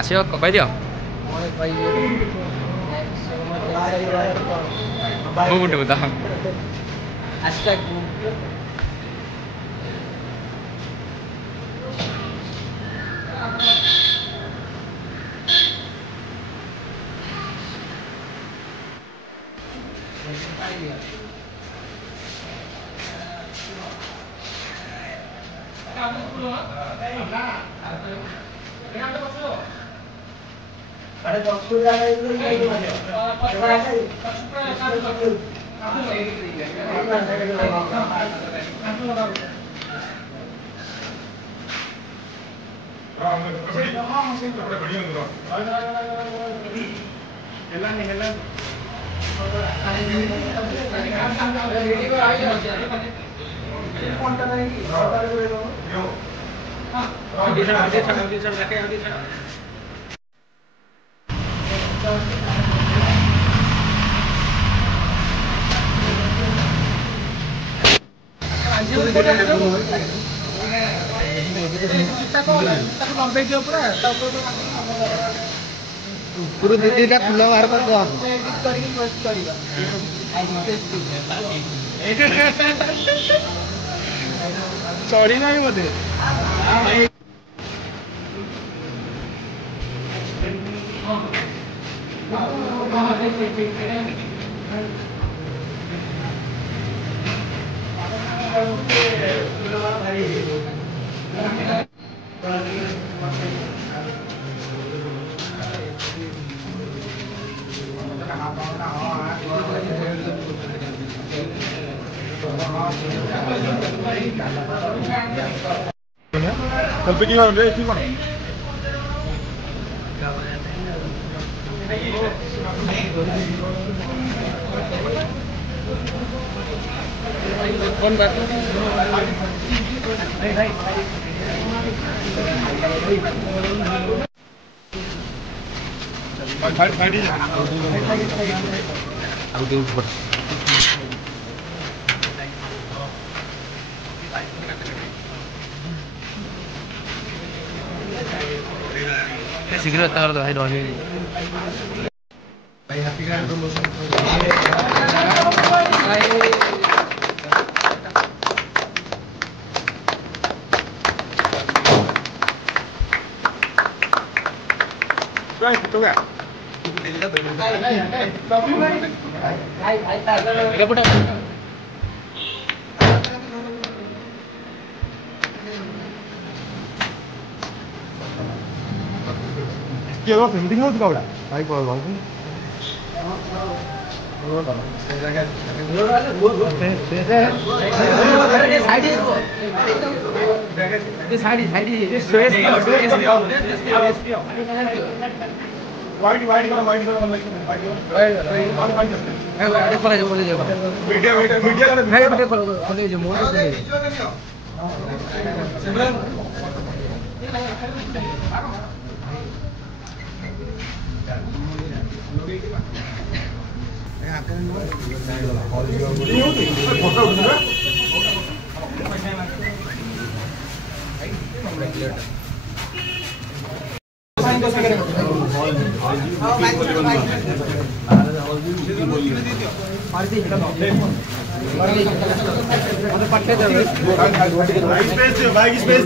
ଆସିବ କହିଦିଅ ମୁଁ ବୁଟିବୁ ତ पूरा दीदी का खुला बाहर कर दो सॉरी नहीं बोले Picking on it, keep on. कौन बात ଶୀଘ୍ର ତାର ଭାଇ ରହିବେ भाई हैप्पी ग्रैंड प्रमोशन Right, तो क्या? क्या वो फिल्मिंग होती कौड़ा? भाई कौन कौन? वाइड करो स्पेस